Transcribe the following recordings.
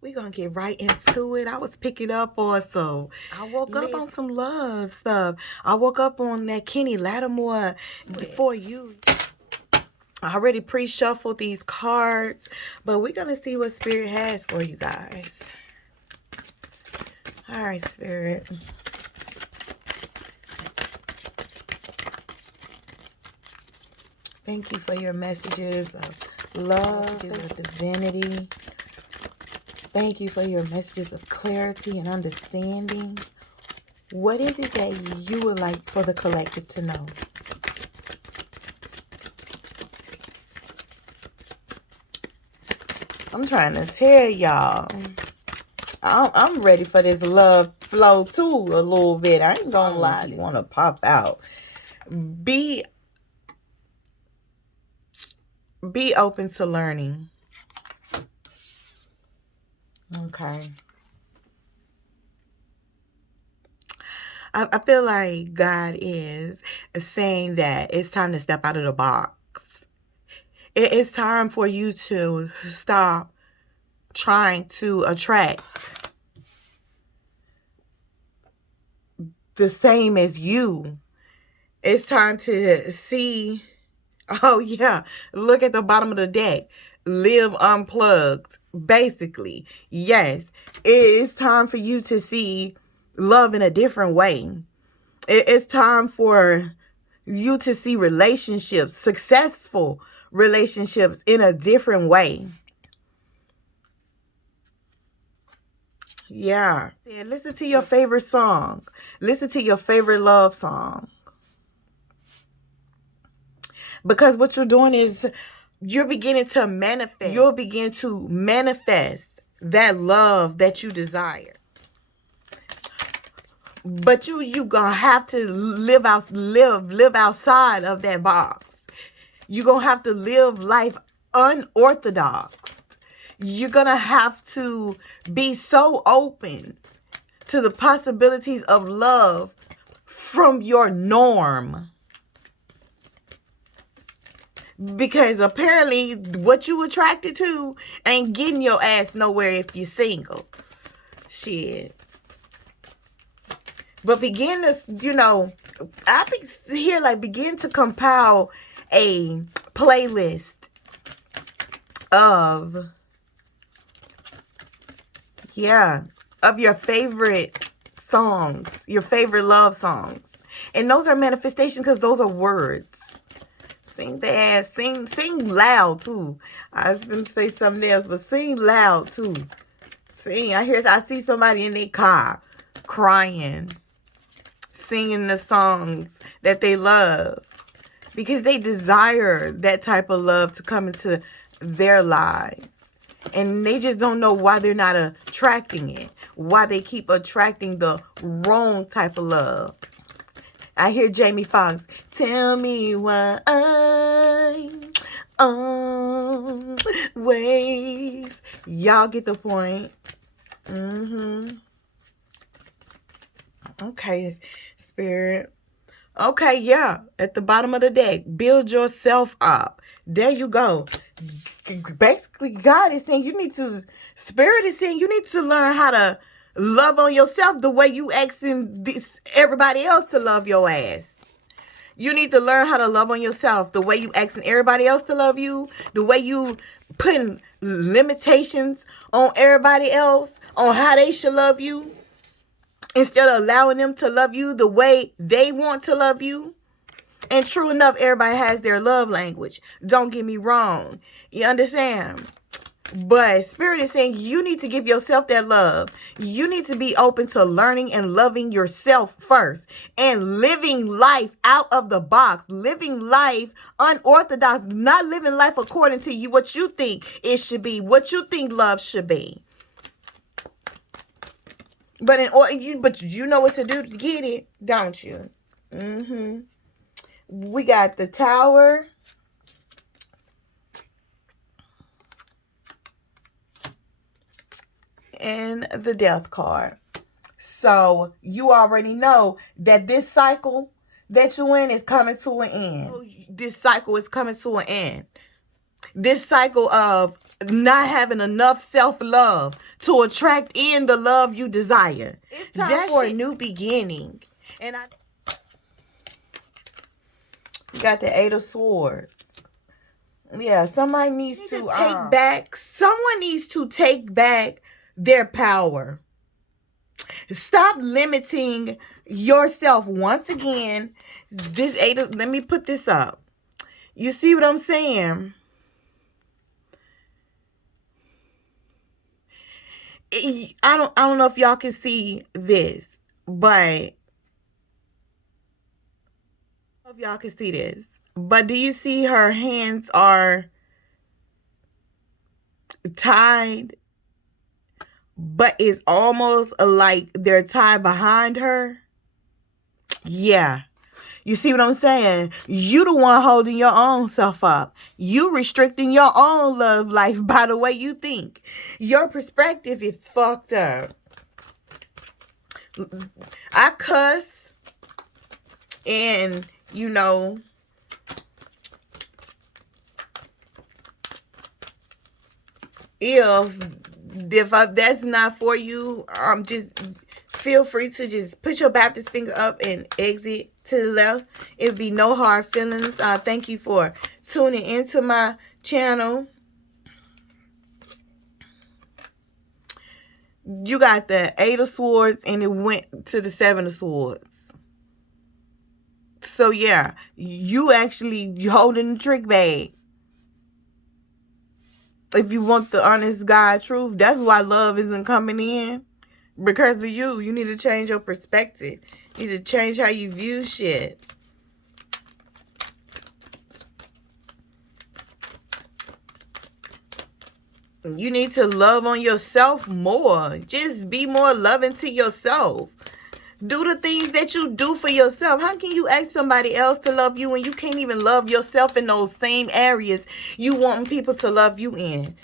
We're going to get right into it. I was picking up on I woke up on some love stuff. I woke up on that Kenny Lattimore For You. I already pre-shuffled these cards, but we're going to see what Spirit has for you guys. All right, Spirit. Thank you for your messages of love, messages of divinity. Thank you for your messages of clarity and understanding. What is it that you would like for the collective to know? I'm trying to tell y'all, I'm ready for this love flow too a little bit. I ain't gonna lie. You want to pop out. Be open to learning. Okay. I feel like God is saying that it's time to step out of the box. It's time for you to stop trying to attract the same as you. It's time to see, oh yeah, look at the bottom of the deck. Live unplugged, basically. Yes, it's time for you to see love in a different way. It's time for you to see relationships, successful relationships, in a different way. Yeah. Listen to your favorite song. Listen to your favorite love song. Because what you're doing is you're beginning to manifest. You'll begin to manifest that love that you desire. But you gonna have to live outside of that box. You're gonna have to live life unorthodox. You're gonna have to be so open to the possibilities of love from your norm. Because apparently what you attracted to ain't getting your ass nowhere if you're single. Shit. But begin to, I be here like begin to compile a playlist of your favorite songs, your favorite love songs. And those are manifestations because those are words. Sing the ass, sing loud too. I was going to say something else, but sing loud too. Sing. I see somebody in their car crying, singing the songs that they love because they desire that type of love to come into their lives. And they just don't know why they're not attracting it. Why they keep attracting the wrong type of love. I hear Jamie Foxx, tell me why I'm always. Y'all get the point. Okay, Spirit. Okay, yeah. At the bottom of the deck, build yourself up. There you go. Basically, God is saying Spirit is saying you need to learn how to love on yourself the way you asking everybody else to love your ass. You need to learn how to love on yourself the way you asking everybody else to love you, the way you putting limitations on everybody else on how they should love you, instead of allowing them to love you the way they want to love you. And true enough, everybody has their love language. Don't get me wrong. You understand? But Spirit is saying you need to give yourself that love. You need to be open to learning and loving yourself first. And living life out of the box. Living life unorthodox. Not living life according to you, what you think it should be. What you think love should be. But you know what to do to get it, don't you? We got the Tower. And the Death card. So you already know that this cycle that you're in is coming to an end. This cycle is coming to an end. This cycle of not having enough self-love to attract in the love you desire. It's time for a new beginning. And I got the Eight of Swords. Yeah, somebody needs to take back. Someone needs to take back their power. Stop limiting yourself. Once again, this let me put this up. You see what I'm saying? I don't know if y'all can see this, but do you see her hands are tied, but it's almost like they're tied behind her? Yeah. You see what I'm saying? You the one holding your own self up. You restricting your own love life by the way you think. Your perspective is fucked up. I cuss and, you know, if that's not for you, just feel free to just put your Baptist finger up and exit to the left. It'll be no hard feelings. Thank you for tuning into my channel. You got the Eight of Swords and it went to the Seven of Swords. So yeah, you actually holding the trick bag. If you want the honest God truth, that's why love isn't coming in. Because of you. You need to change your perspective. You need to change how you view shit. You need to love on yourself more. Just be more loving to yourself. Do the things that you do for yourself. How can you ask somebody else to love you when you can't even love yourself in those same areas you want people to love you in?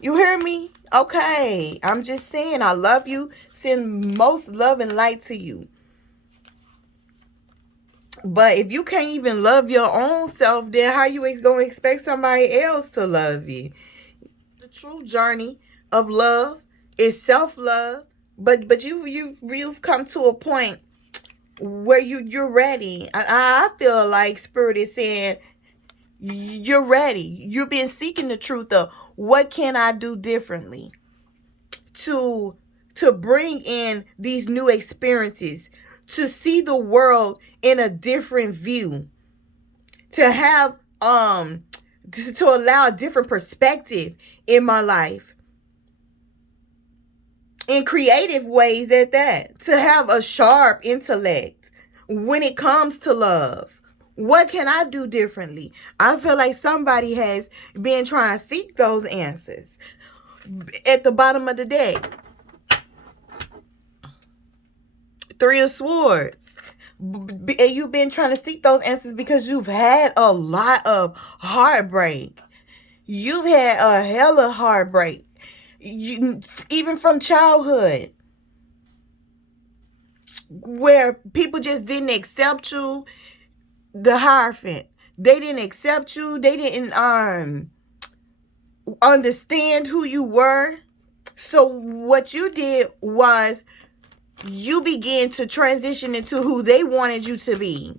You hear me? Okay. I'm just saying I love you. Send most love and light to you. But if you can't even love your own self, then how you going to expect somebody else to love you? The true journey of love is self-love. But you've come to a point where you're ready. I feel like Spirit is saying you're ready. You've been seeking the truth of what can I do differently to bring in these new experiences, to see the world in a different view, to have to allow a different perspective in my life. In creative ways at that. To have a sharp intellect when it comes to love. What can I do differently? I feel like somebody has been trying to seek those answers. At the bottom of the deck. Three of Swords. And you've been trying to seek those answers because you've had a lot of heartbreak. You've had a hella heartbreak. Even from childhood, where people just didn't accept you, the Hierophant, they didn't accept you, they didn't understand who you were. So what you did was you began to transition into who they wanted you to be.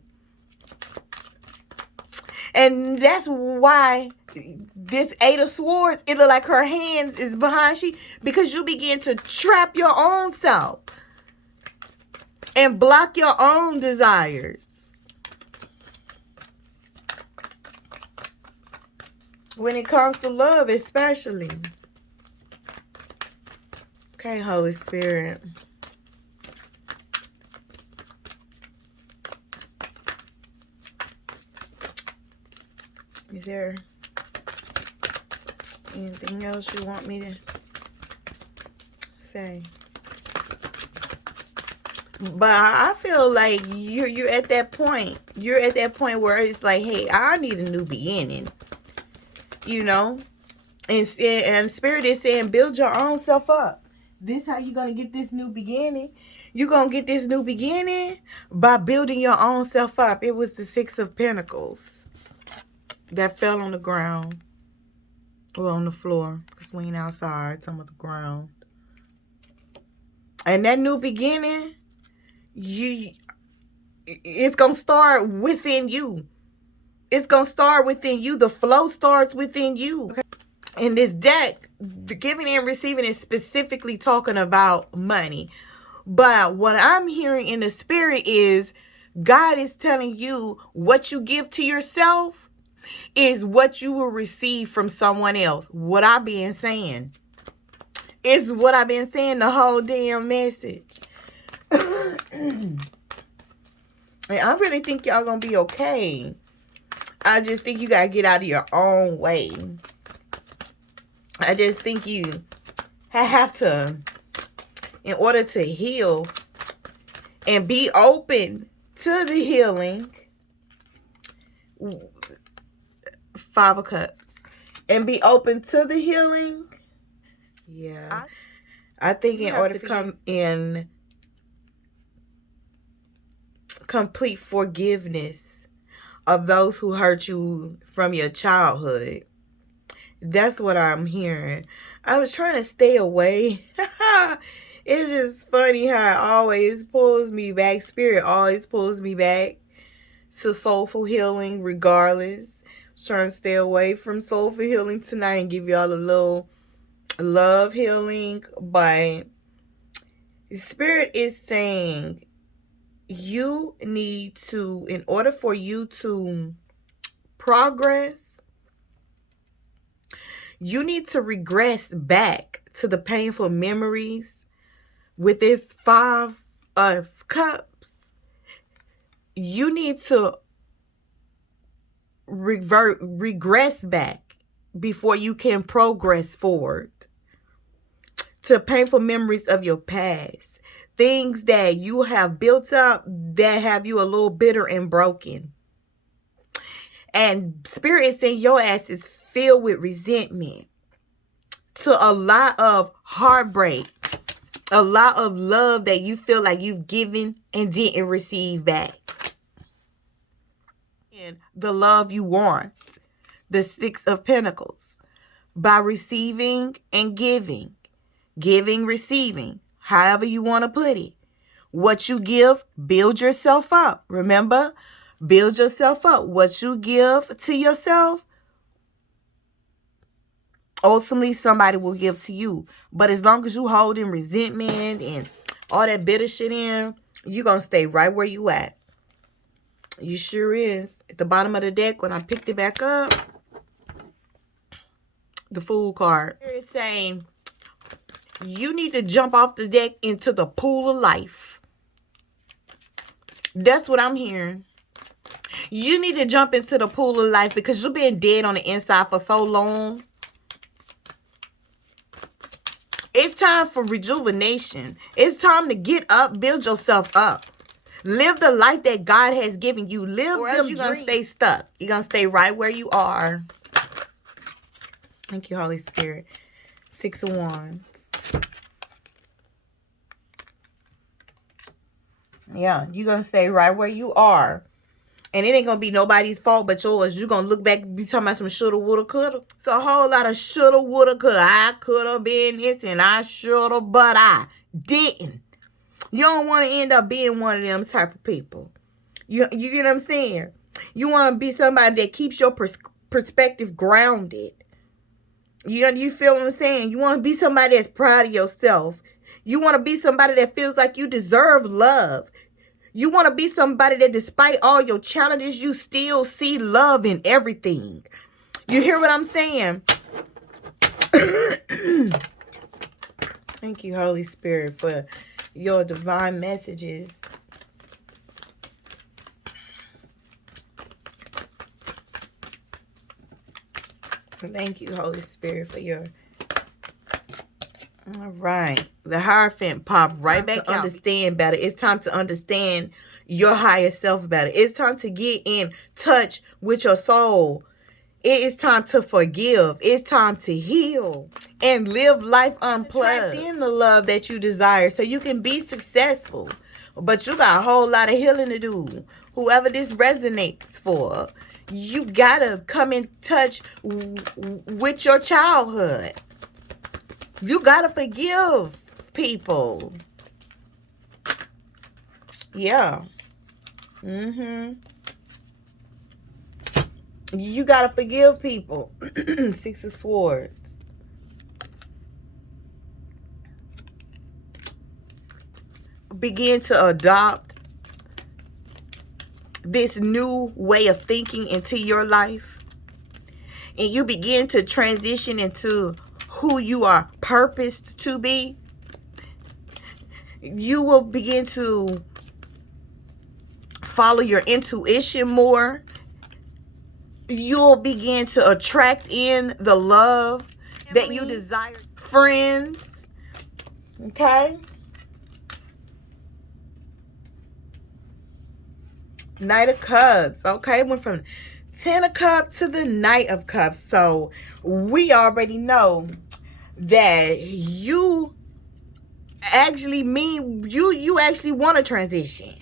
And that's why this Eight of Swords, it look like her hands is behind because you begin to trap your own self and block your own desires. When it comes to love, especially. Okay, Holy Spirit. Is there anything else you want me to say? But I feel like you're at that point. You're at that point where it's like, hey, I need a new beginning. You know? And Spirit is saying, build your own self up. This how you're going to get this new beginning. You're going to get this new beginning by building your own self up. It was the Six of Pentacles that fell on the ground. Or on the floor. Because we ain't outside. It's on the ground. And that new beginning, it's going to start within you. It's going to start within you. The flow starts within you. Okay? In this deck, the giving and receiving is specifically talking about money. But what I'm hearing in the spirit is God is telling you what you give to yourself is what you will receive from someone else. What I've been saying. It's what I've been saying the whole damn message. And I really think y'all gonna be okay. I just think you gotta get out of your own way. I just think you have to, in order to heal and be open to the healing, 5 of Cups, and be open to the healing. Yeah. I think in order to come in complete forgiveness of those who hurt you from your childhood. That's what I'm hearing. I was trying to stay away. It's just funny how it always pulls me back. Spirit always pulls me back to soulful healing regardless. I was trying to stay away from soulful healing tonight and give y'all a little love healing. But Spirit is saying you need to, in order for you to progress, you need to regress back to the painful memories with this 5 of Cups. You need to regress back before you can progress forward to painful memories of your past. Things that you have built up that have you a little bitter and broken. And Spirit is saying your ass is filled with resentment to a lot of heartbreak, a lot of love that you feel like you've given and didn't receive back. And the love you want, the 6 of Pentacles, by receiving and giving, receiving, however you want to put it. What you give, build yourself up. Remember, build yourself up. What you give to yourself, ultimately somebody will give to you. But as long as you hold in resentment and all that bitter shit in, you're going to stay right where you at. You sure is. At the bottom of the deck, when I picked it back up, the Fool card. It's saying you need to jump off the deck into the pool of life. That's what I'm hearing. You need to jump into the pool of life because you've been dead on the inside for so long. It's time for rejuvenation. It's time to get up, build yourself up. Live the life that God has given you. Live or else you're going to stay stuck. You're going to stay right where you are. Thank you, Holy Spirit. 6 of Wands. Yeah, you're going to stay right where you are. And it ain't going to be nobody's fault but yours. You're going to look back and be talking about some shoulda, woulda, coulda. It's a whole lot of shoulda, woulda, coulda. I could have been this and I shoulda, but I didn't. You don't want to end up being one of them type of people. You get what I'm saying? You want to be somebody that keeps your perspective grounded. You feel what I'm saying? You want to be somebody that's proud of yourself. You want to be somebody that feels like you deserve love. You want to be somebody that despite all your challenges, you still see love in everything. You hear what I'm saying? Thank you, Holy Spirit, for your divine messages. Thank you, Holy Spirit, for your... All right. The Hierophant popped right back out. Understand better. It's time to understand your higher self better. It's time to get in touch with your soul. It is time to forgive. It's time to heal and live life unplugged. Attract in the love that you desire so you can be successful. But you got a whole lot of healing to do. Whoever this resonates for. You gotta come in touch with your childhood. You gotta forgive people. Yeah. You gotta forgive people. Six of Swords. Begin to adopt this new way of thinking into your life. And you begin to transition into who you are purposed to be. You will begin to follow your intuition more. You'll begin to attract in the love that you desire. Friends. Okay. Knight of Cups. Okay. Went from 10 of Cups to the Knight of Cups. So we already know that you actually you actually want a transition.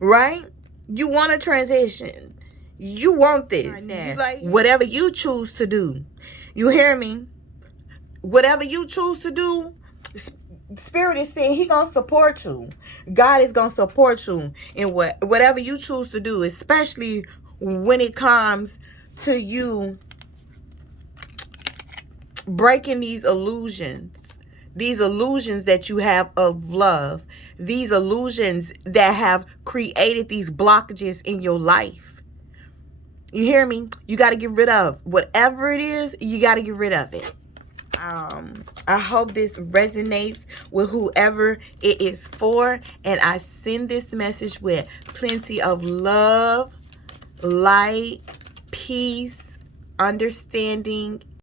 Right? You want a transition. You want this. You like whatever you choose to do. You hear me? Whatever you choose to do, Spirit is saying He gonna support you. God is gonna support you in whatever you choose to do, especially when it comes to you breaking these illusions that you have of love, these illusions that have created these blockages in your life. You hear me? You got to get rid of whatever it is. You got to get rid of it. I hope this resonates with whoever it is for, and I send this message with plenty of love, light, peace, understanding,